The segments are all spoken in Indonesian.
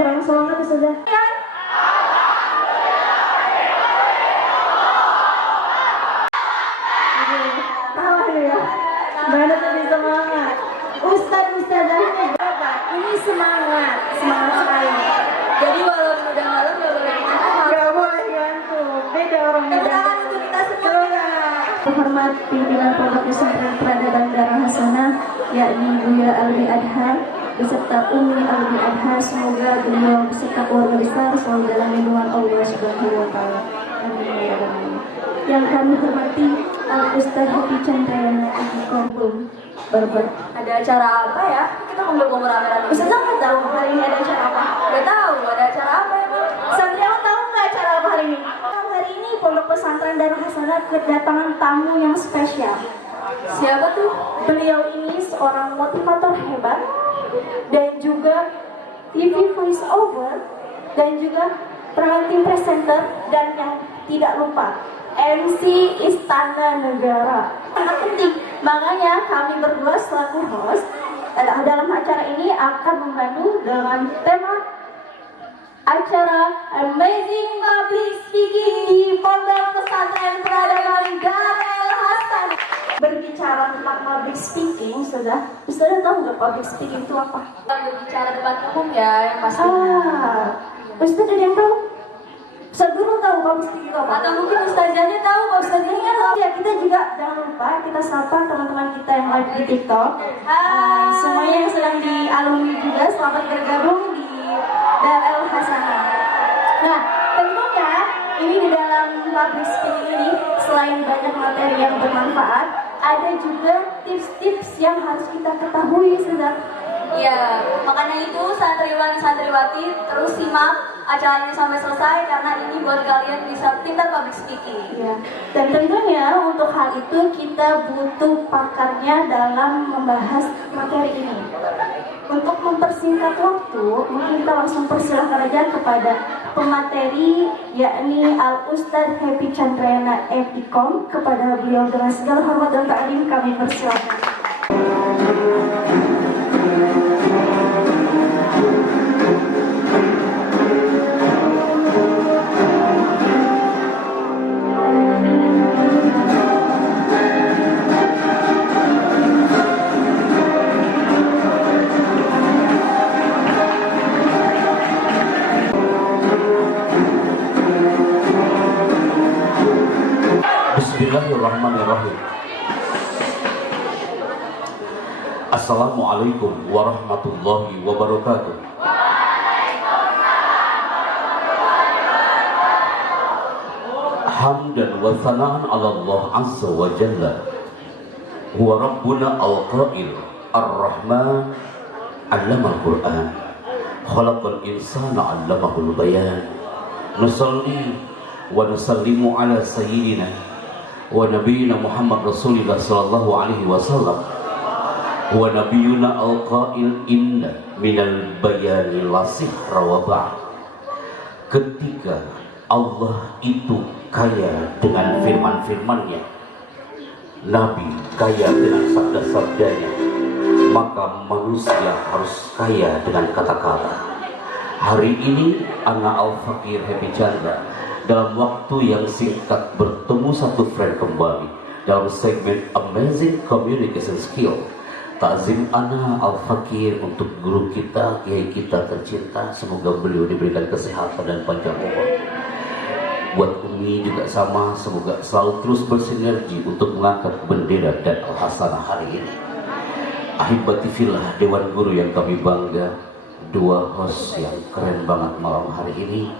Kurang semangat ya sudah. Tahu ya. Mana tadi semangat. Ustadzahnya berapa? Ini semangat sekali. Jadi walaupun udah malam gak boleh ngantuk. Gak boleh ngantuk. Beda orang muda. Untuk kita semua. Hormat pimpinan Pondok Pesantren Peradaban Darul Hasanah, yakni Buya Alwi Adha beserta Umi Alwi Adha, semoga beliau beserta keluarga besar selalu dalam lindungan Allah Subhanahu wa Ta'ala. Amin. Yang kami hormati Al Ustaz Happy Chandrayana Agikom Barbar. Ada acara apa ya? Kita ngumpul-ngumpul rame-rame. Ustazah nggak tahu hari ini ada acara apa? Gak tahu ada acara apa emang? Santriwan tahu nggak acara apa hari ini? Hari ini Pondok Pesantren Darul Hasanah kedatangan tamu yang spesial. Siapa tuh? Beliau ini seorang motivator hebat dan juga TV voice over dan juga pengantin presenter dan yang tidak lupa MC Istana Negara. Sangat penting, makanya kami berdua selaku host dalam acara ini akan membantu dengan tema acara Amazing Public Speaking di Pondok Pesantren Peradaban Darul Hasanah. Berbicara tentang public speaking, sudah tahu nggak public speaking itu apa? Berbicara debat umum ya yang pastinya. Ustaz ada yang tahu? Ustaz Guru tahu public speaking itu apa? Atau mungkin ustazahnya tahu kalau Ustazahnya tahu ya. Kita juga jangan lupa kita sapa teman-teman kita yang live di TikTok. Semuanya yang sedang di alumni juga selamat bergabung di Darul Hasanah. Nah, tentunya ini di dalam public speaking ini selain banyak materi yang bermanfaat, ada juga tips-tips yang harus kita ketahui sudah. Iya, makanya itu santriwan santriwati terus simak acaranya sampai selesai karena ini buat kalian bisa pintar public speaking. Ya. Dan tentunya untuk hal itu kita butuh pakarnya dalam membahas materi ini. Untuk mempersingkat waktu, mungkin kita langsung persilahkan aja kepada pemateri yakni Al Ustaz Happy Chandrayana Agikom. Kepada beliau dengan segala hormat dan taklim kami persilahkan. Bismillahirrahmanirrahim. Assalamualaikum warahmatullahi wabarakatuh. Hamdan wa thana'an 'ala Allah azza wa jalla. Huwa rabbuna al-qa'il ar-rahman 'allama al-Qur'an. Khalaqal insana 'allamahul bayan. Nusalli wa nusallimu 'ala sayyidina wa nabiyina Muhammad Rasulullah sallallahu alaihi wasallam wa nabiyuna al-qail inna minal bayani lasihra wa ba'd. Ketika Allah itu kaya dengan firman-firmannya, Nabi kaya dengan sabda-sabdanya, maka manusia harus kaya dengan kata-kata. Hari ini anak Al-Fakir Happy Chandra dalam waktu yang singkat bertemu satu friend kembali dalam segmen Amazing Communication Skill. Takzim ana Al-Fakir untuk guru kita, kiai kita tercinta, semoga beliau diberikan kesehatan dan panjang umur. Buat Umi juga sama, semoga selalu terus bersinergi untuk mengangkat bendera dan Al-Hasanah hari ini. Ahibati fillah, Dewan Guru yang kami bangga, dua host yang keren banget malam hari ini,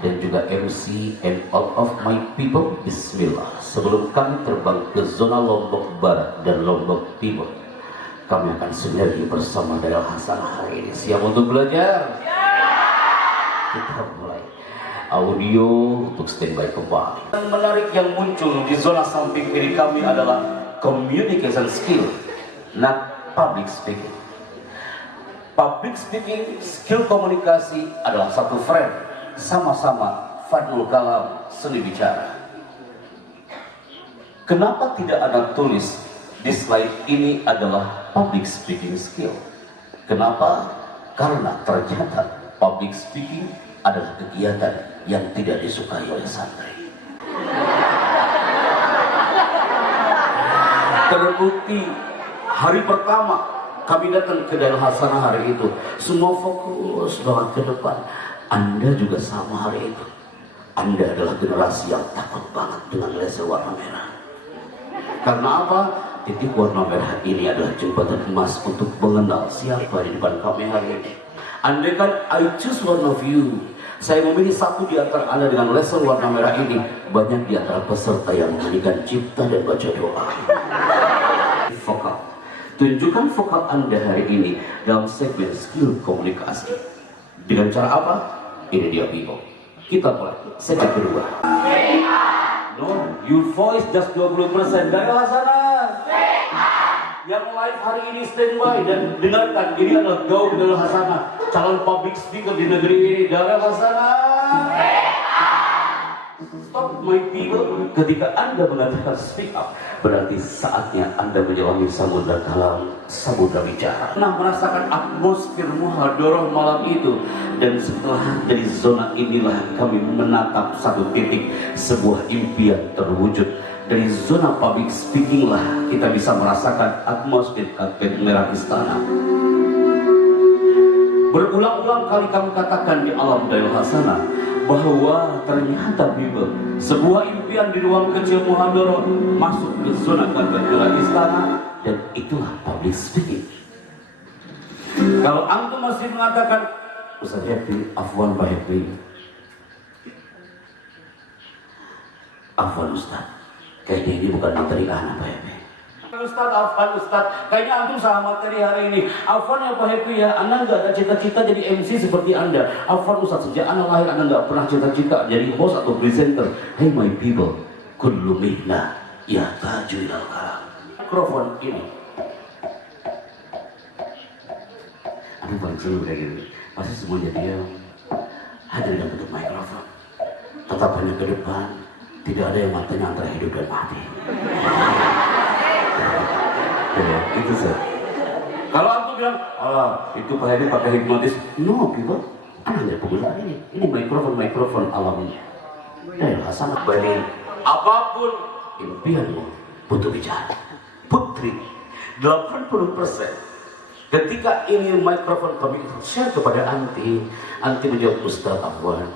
dan juga MC and all of my people. Bismillah. Sebelum kami terbang ke zona Lombok Barat dan Lombok Timur, kami akan sinergi bersama Darul Hasanah hari ini. Siap untuk belajar? Kita mulai. Audio untuk standby kembali. Yang menarik yang muncul di zona samping kiri kami adalah communication skill, not public speaking. Public speaking, skill komunikasi adalah satu frame, sama-sama fadlul kalam, seni bicara. Kenapa tidak ada tulis di slide ini adalah public speaking skill? Kenapa? Karena ternyata public speaking adalah kegiatan yang tidak disukai oleh santri. Terbukti hari pertama kami datang ke Darul Hasanah hari itu, semua fokus banget ke depan. Anda juga sama hari itu. Anda adalah generasi yang takut banget dengan laser warna merah. Karena apa? Titik warna merah ini adalah jembatan emas untuk mengenal siapa di depan kamera ini. Andai kan I choose one of you, saya memilih satu di antara Anda dengan laser warna merah ini, banyak di antara peserta yang menyanyikan cipta dan baca doa. Vokal. Tunjukkan vokal Anda hari ini dalam segmen skill komunikasi. Dengan cara apa? Ini dia people. Kita mulai segmen kedua. No, your voice just 20%. Darul Hasanah. Yang live hari ini standby dan dengarkan, ini adalah gaul Darul Hasanah, calon public speaker di negeri ini. Darul Hasanah. Stop my people. Ketika Anda mengatakan speak up, berarti saatnya Anda menyelami samudra dalam, samudra bicara. Pernah merasakan atmosfer muhadharah malam itu, dan setelah dari zona inilah kami menatap satu titik, sebuah impian terwujud. Dari zona public speaking lah kita bisa merasakan atmosfer karpet merah istana. Berulang-ulang kali kami katakan di alam Darul Hasanah bahwa ternyata people, sebuah impian di ruang kecil muhadharah masuk ke zona karpet merah istana, dan itulah public speaking. Kalau antum masih mengatakan Ustaz Happy, afwan Pak Happy, afwan Ustaz, kayaknya ini bukan materi anak Pak Happy. Ustaz, afwan Ustaz, kayaknya antum salah materi hari ini. Afwan ya Pak Happy ya, Anda nggak ada cita-cita jadi MC seperti Anda. Afwan Ustaz, sejak Anda lahir Anda nggak pernah cita-cita jadi host atau presenter. Hey my people, kullu minna yahtaju ilal kalam. Mikrofon ini, Anda paling senang kayak gini. Pasti semuanya diam, hadir dan tutup mikrofon, tatapannya ke depan, tidak ada yang matanya antara hidup dan mati. Ya, itu sih. Kalau antum bilang, itu Pak Hedi pakai hipnotis, no people, hanya penggunaan ini mikrofon alam Darul Hasanah. Bagi apapun impianmu butuh bicara. Putri, 80%. Ketika ini mikrofon kami share kepada Anti menjawab, Ustaz afwan,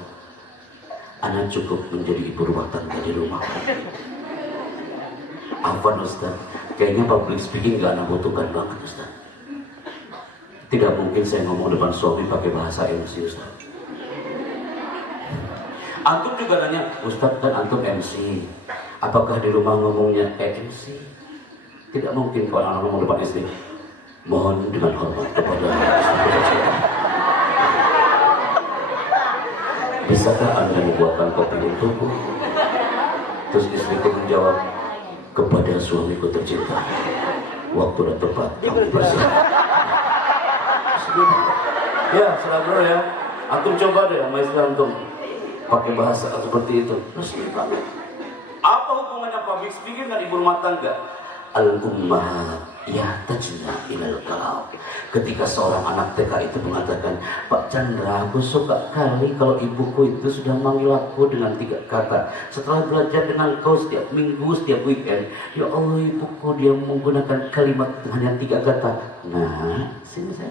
Anda cukup menjadi ibu rumah tangga di rumah. Afwan Ustaz, kayaknya public speaking gak Anda butuhkan banget Ustaz. Tidak mungkin saya ngomong depan suami pakai bahasa MC Ustaz. Antum juga nanya, Ustaz kan antum MC, apakah di rumah ngomongnya MC? Tidak mungkin kalau anak ngomong depan istri. Mohon dengan hormat kepada istri. Bisakah Anda membuatkan kopi untukku? Terus istriku menjawab, kepada suamiku tercinta, waktu dan tempat kami bersama. Ya, sudah bro ya. Antum coba deh sama istri antum pakai bahasa seperti itu. Resmi banget. Apa hubungannya public speaking dan ibu rumah tangga? Al-ummah yahtajna ilal kalam. Ketika seorang anak TK itu mengatakan, Pak Chandra, aku suka kali kalau ibuku itu sudah manggil aku dengan 3 kata. Setelah belajar dengan kau setiap minggu, setiap weekend, ya Allah ibuku dia menggunakan kalimat hanya 3 kata. Nah, sini saya.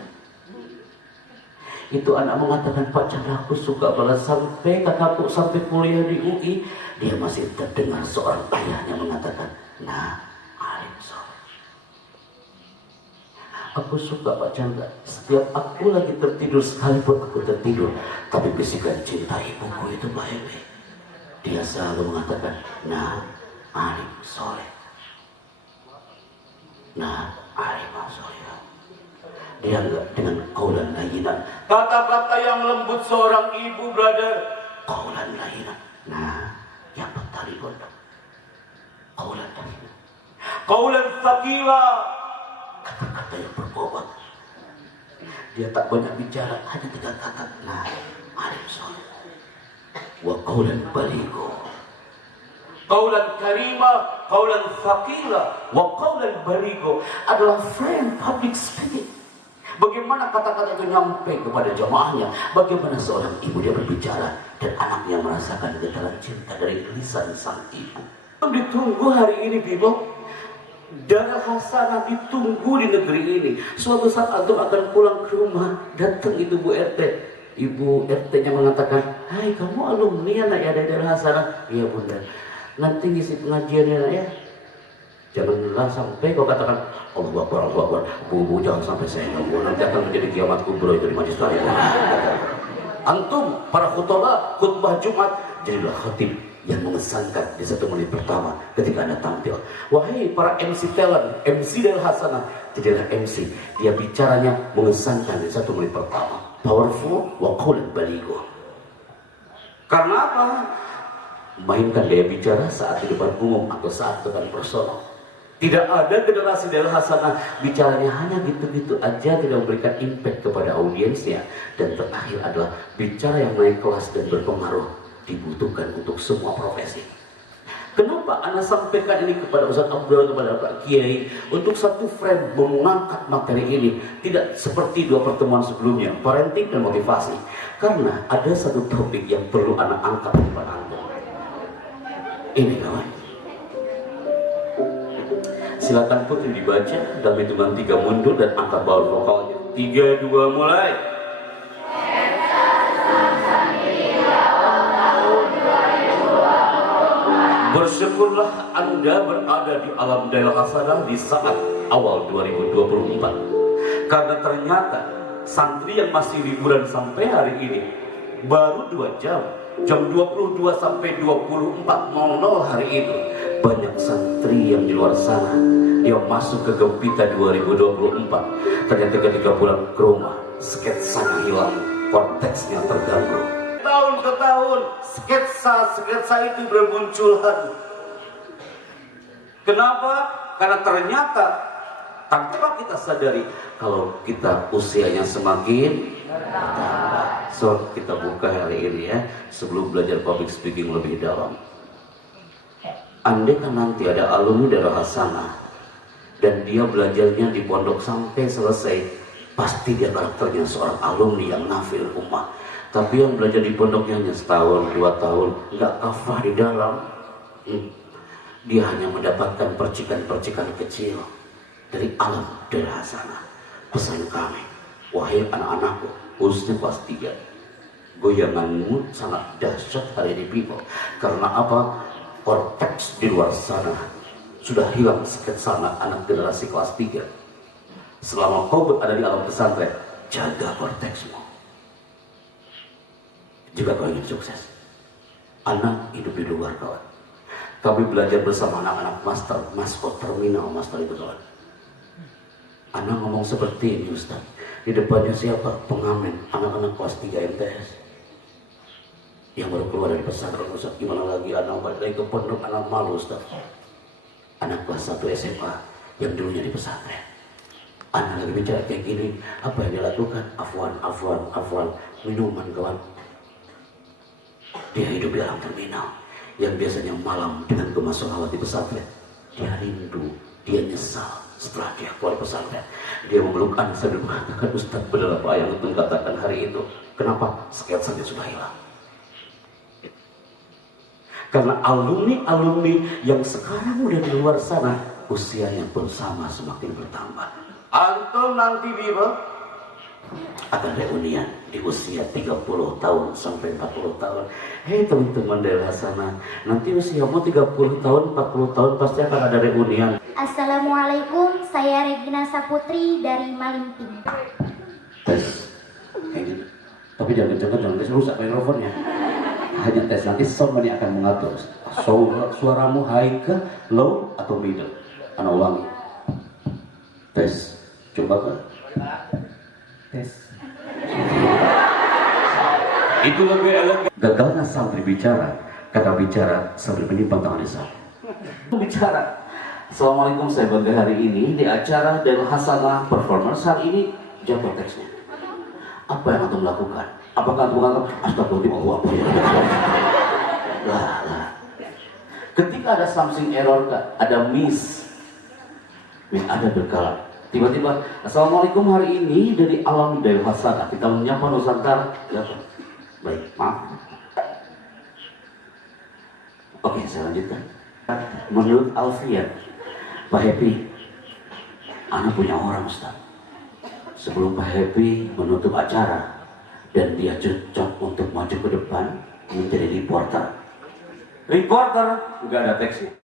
Itu anak mengatakan, Pak Chandra, aku suka banget sampai kakakku sampai kuliah di UI, dia masih terdengar seorang ayahnya mengatakan, nah, alim soleh. Aku suka Pak Chandra, setiap aku lagi tertidur, sekalipun aku tertidur, tapi bisikan cinta ibuku itu baik. Dia selalu mengatakan, nah, alim soleh. Nah, alim soleh. Dia enggak dengan qaulan layyinan. Kata-kata yang lembut seorang ibu, brother. Qaulan layyinan. Nah, yang bertalibun. Qaulan layyinan. Qaulan thaqila. Kata-kata yang berbobot. Dia tak banyak bicara, hanya 3 kata. Nah, alim soleh. Wa qaulan baligho. Qaulan karima, qaulan thaqila, wa qaulan baligho adalah frame public speaking. Bagaimana kata-kata itu nyampe kepada jamaahnya? Bagaimana seorang ibu dia berbicara dan anaknya merasakan getaran cinta dari lisan sang ibu. Ditunggu hari ini, people. Darah hasanah ditunggu di negeri ini. Suatu saat antum akan pulang ke rumah, datang itu Bu RT. Ibu RT-nya mengatakan, "Hai, kamu alumni anak ya dari darah hasanah?" "Iya bunda." "Nanti ngisi pengajiannya nak ya." Janganlah sampai kau katakan, "Allah Akbar, Allah Akbar." Bu, jangan sampai saya ngomong. Nanti akan menjadi kiamat kubro itu di majlis taklim. Antum para khutbah Jumat, jadilah khatib yang mengesankan di 1 menit pertama ketika Anda tampil. Wahai para MC talent, MC dari hasanah, jadilah MC. Dia bicaranya mengesankan di 1 menit pertama. Powerful wa qawlan baligh. Karena apa? Mainkan gaya bicara saat di depan umum atau saat depan personal. Tidak ada generasi dari hasanah bicaranya hanya gitu-gitu aja, tidak memberikan impact kepada audiensnya. Dan terakhir adalah bicara yang naik kelas dan berpengaruh, dibutuhkan untuk semua profesi. Kenapa Anda sampaikan ini kepada Ustaz Abdul, kepada Pak Kiai, untuk satu frame mengangkat materi ini, tidak seperti 2 pertemuan sebelumnya, parenting dan motivasi. Karena ada satu topik yang perlu Anda angkat di depan Anda. Ini kawan. Silakan Putri dibaca dalam hitungan 3 mundur dan angkat bawah vokalnya. 3, 2, mulai. Bersyukurlah Anda berada di alam Darul Hasanah di saat awal 2024. Karena ternyata santri yang masih liburan sampai hari ini baru 2 jam, jam 22 sampai 24.00 hari itu, banyak santri yang di luar sana yang masuk ke Gempita 2024. Ternyata ketika pulang ke rumah, sketsanya hilang, konteksnya terganggu. Tahun ke tahun, sketsa itu bermunculan. Kenapa? Karena ternyata tanpa kita sadari, kalau kita usianya semakin bertambah. So, kita buka hari ini ya, sebelum belajar public speaking lebih dalam. Andai kan nanti ada alumni dari hasanah dan dia belajarnya di pondok sampai selesai, pasti dia karakternya seorang alumni yang nafil ummah. Tapi yang belajar di pondoknya hanya setahun, 2 tahun, nggak kafah di dalam, dia hanya mendapatkan percikan-percikan kecil dari alam dari hasanah. Pesan kami, wahai anak-anakku, khususnya kelas 3, goyanganmu sangat dahsyat hari ini, people. Karena apa? Korteks di luar sana sudah hilang sketsa anak generasi kelas 3. Selama kau berada di alam pesantren, jaga korteksmu. Jika kau ingin sukses, anak hidup di luar kawan. Kami belajar bersama anak-anak maskot terminal master itu kawan. Anak ngomong seperti ini Ustaz. Di depannya siapa? Pengamen, anak-anak kelas 3 MTS. Yang baru keluar dari pesantren, Ustaz, gimana lagi anak balik lagi ke pondok, anak malu Ustaz. Anak kelas 1 SMA yang dulunya di pesantren. Anak lagi bicara kayak gini, apa yang dia lakukan? Afwan, minuman kawan. Dia hidup di dalam terminal yang biasanya malam dengan kemasukan di pesantren. Dia rindu, dia nyesal setelah dia keluar pesantren. Dia memeluk anak sambil mengatakan, Ustaz, benar apa yang itu katakan hari itu? Kenapa? Sketsanya sudah hilang. Karena alumni yang sekarang udah di luar sana, usianya pun sama semakin bertambah. Antum nanti Biba akan reunian di usia 30 tahun sampai 40 tahun. Hei teman-teman dari hasanah, nanti usiamu 30 tahun, 40 tahun pasti akan ada reunian. Assalamualaikum, saya Regina Saputri dari Malimping. Tes, kayak gitu. Tapi jangan kenceng-kenceng, nanti rusak mikrofonnya. Hanya tes, nanti sound ini akan mengatur suaramu high ke low atau middle. Anak ulangi. Tes, coba kan? Tes. Itu lebih elegan. Gagalnya santri bicara karena bicara sambil menyimpan tangan di sana. Bicara. Assalamualaikum, saya bangga hari ini di acara Darul Hasanah Performance. Hari ini jabat teksnya. Apa yang antum lakukan? Apakah antum mengatakan astagfirullah apa ya? Lah. Ketika ada something error, ada miss, ada berkala Tiba-tiba, Assalamualaikum, hari ini dari Alam Dewi Hasanah kita menyapa Nusantara. Ya, baik, maaf. Oke, saya lanjutkan. Menurut Alfian, Pak Happy, anak punya orang, Ustaz. Sebelum Pak Happy menutup acara dan dia cocok untuk maju ke depan menjadi reporter. Reporter, nggak ada teksnya.